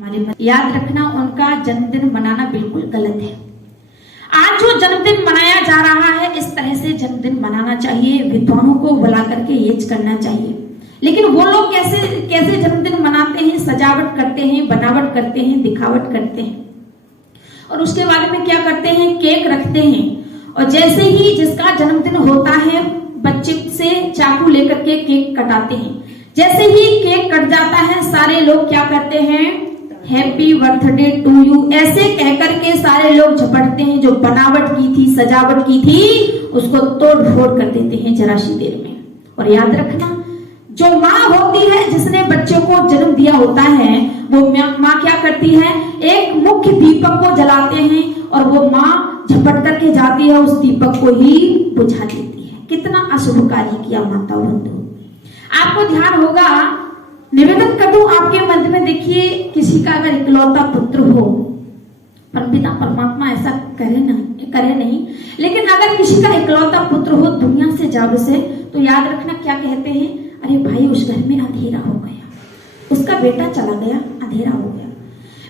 याद रखना, उनका जन्मदिन मनाना बिल्कुल गलत है। आज जो जन्मदिन मनाया जा रहा है, इस तरह से जन्मदिन मनाना चाहिए, विद्वानों को बुला करके ये करना चाहिए। लेकिन वो लोग कैसे कैसे जन्मदिन मनाते हैं, सजावट करते हैं, बनावट करते हैं, दिखावट करते हैं, और उसके बाद में क्या करते हैं, केक रखते हैं, और जैसे ही जिसका जन्मदिन होता है बच्चे से चाकू लेकर के केक कटाते हैं। जैसे ही केक कट जाता है, सारे लोग क्या करते हैं, हैप्पी बर्थडे टू यू ऐसे कहकर के सारे लोग झपटते हैं। जो बनावट की थी, सजावट की थी, उसको तोड़ फोड़ कर देते हैं जरा सी देर में। और याद रखना, जो माँ होती है जिसने बच्चों को जन्म दिया होता है, वो माँ क्या करती है, एक मुख्य दीपक को जलाते हैं और वो माँ झपट करके जाती है, उस दीपक को ही बुझा देती है। कितना अशुभ कार्य किया माता बंधु। आपको ध्यान होगा, निवेदन कर दूं आपके मध्य में, देखिए किसी का अगर इकलौता पुत्र हो, परमपिता परमात्मा ऐसा करे नहीं, लेकिन अगर किसी का इकलौता पुत्र हो दुनिया से जब से, तो याद रखना क्या कहते हैं, अरे भाई उस घर में अंधेरा हो गया, उसका बेटा चला गया, अंधेरा हो गया।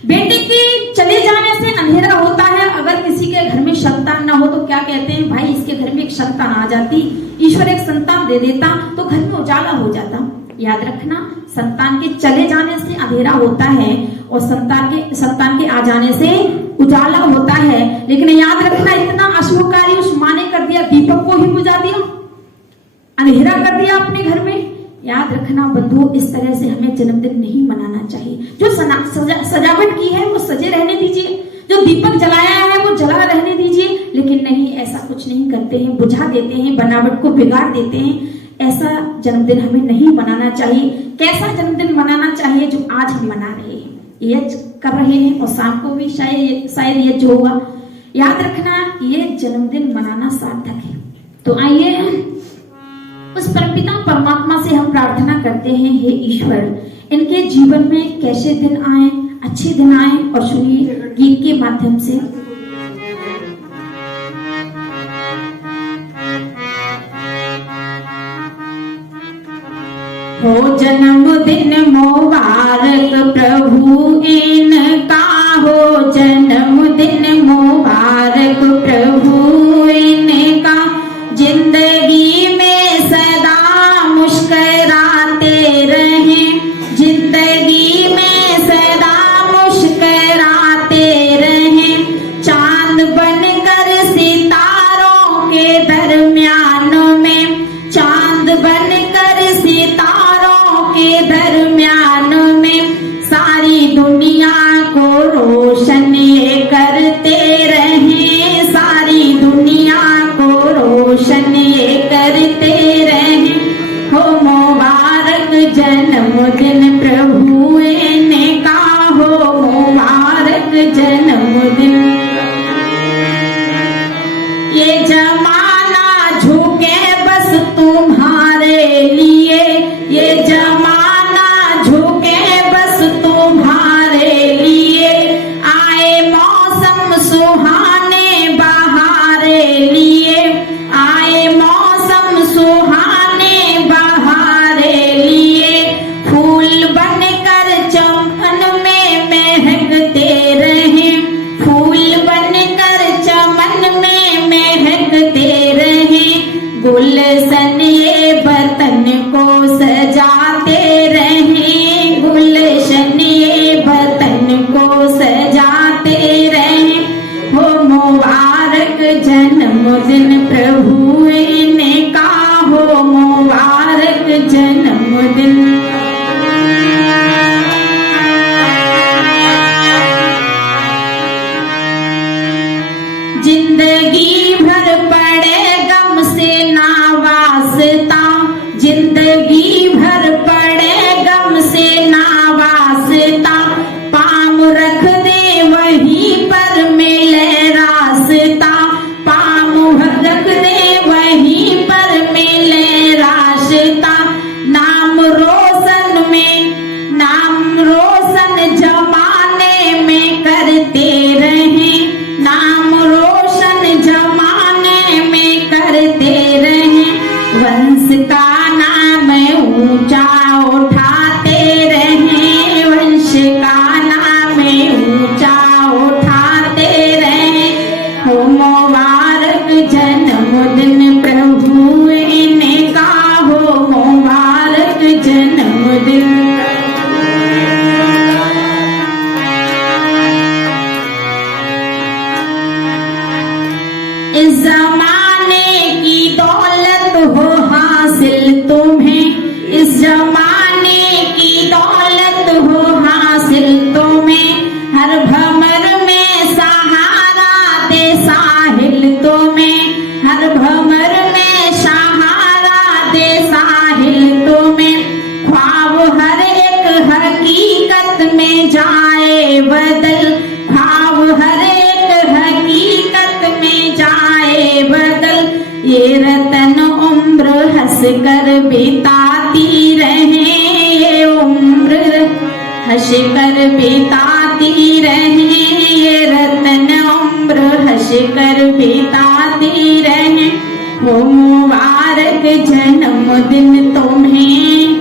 बेटे के चले जाने से अंधेरा होता है। अगर किसी के घर में संतान ना हो तो क्या कहते हैं, भाई इसके घर में एक संतान आ जाती, ईश्वर एक संतान दे देता तो घर में उजाला हो जाता। याद रखना, संतान के चले जाने से अंधेरा होता है और संतान के आ जाने से उजाला होता है। लेकिन याद रखना, इतना अशुभ कार्य उस माँ ने कर दिया, दीपक को ही बुझा दिया, अंधेरा कर दिया अपने घर में। याद रखना बंधुओं, इस तरह से हमें जन्मदिन नहीं मनाना चाहिए। जो सजावट की है वो सजे रहने दीजिए, जो दीपक जलाया है वो जला रहने दीजिए, लेकिन नहीं, ऐसा कुछ नहीं करते हैं, बुझा देते हैं, बनावट को बिगाड़ देते हैं। ऐसा जन्मदिन हमें नहीं मनाना चाहिए। कैसा जन्मदिन मनाना चाहिए, जो आज हम मना रहे हैं, ये कर रहे हैं, और शाम को भी शायद ये जो होगा। याद रखना, ये जन्मदिन मनाना सार्थक है। तो आइए उस परमपिता परमात्मा से हम प्रार्थना करते हैं, हे ईश्वर, इनके जीवन में कैसे दिन आए, अच्छे दिन आए। और सुनिए गीत के माध्यम से, हो जन्मदिन मुबारक प्रभु इनका, हो जन्मदिन मुबारक प्रभु इनका, जिंदगी में सदा मुस्कुराते रहें, जिंदगी में सदा मुस्कुराते रहें, चांद बनकर सितारों के दरमियान में, चांद बनकर सितारों के दरमियान में, सारी दुनिया को रोशन ये करते रहें, सारी दुनिया को रोशन ये करते रहें। हो मुबारक जन्मदिन प्रभु इनका, हो मुबारक जन्मदिन। ये जमाना झुके बस तुम्हारे लिए, ये जमाना झुके बस तुम्हारे लिए, आए मौत बदल, ख्वाब हर एक हकीकत में जाए बदल। ये रतन उम्र हंस कर बिताती रहे, ये उम्र हंस कर बिताती रहे, ये रतन उम्र हंस कर बिताती रहे। हो मुबारक जन्मदिन तुम्हें,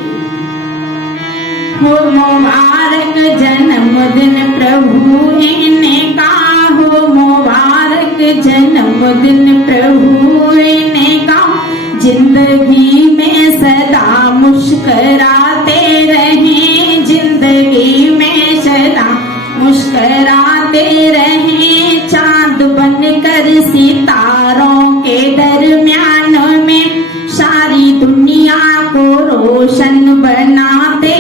हो मुबारक जन्मदिन प्रभु ने कहा, हो मुबारक जन्मदिन प्रभु ने कहा। जिंदगी में सदा मुस्कराते रहें, जिंदगी में सदा मुस्कराते रहें। चांद बनकर सितारों के दरमियान में सारी दुनिया को रोशन बनाते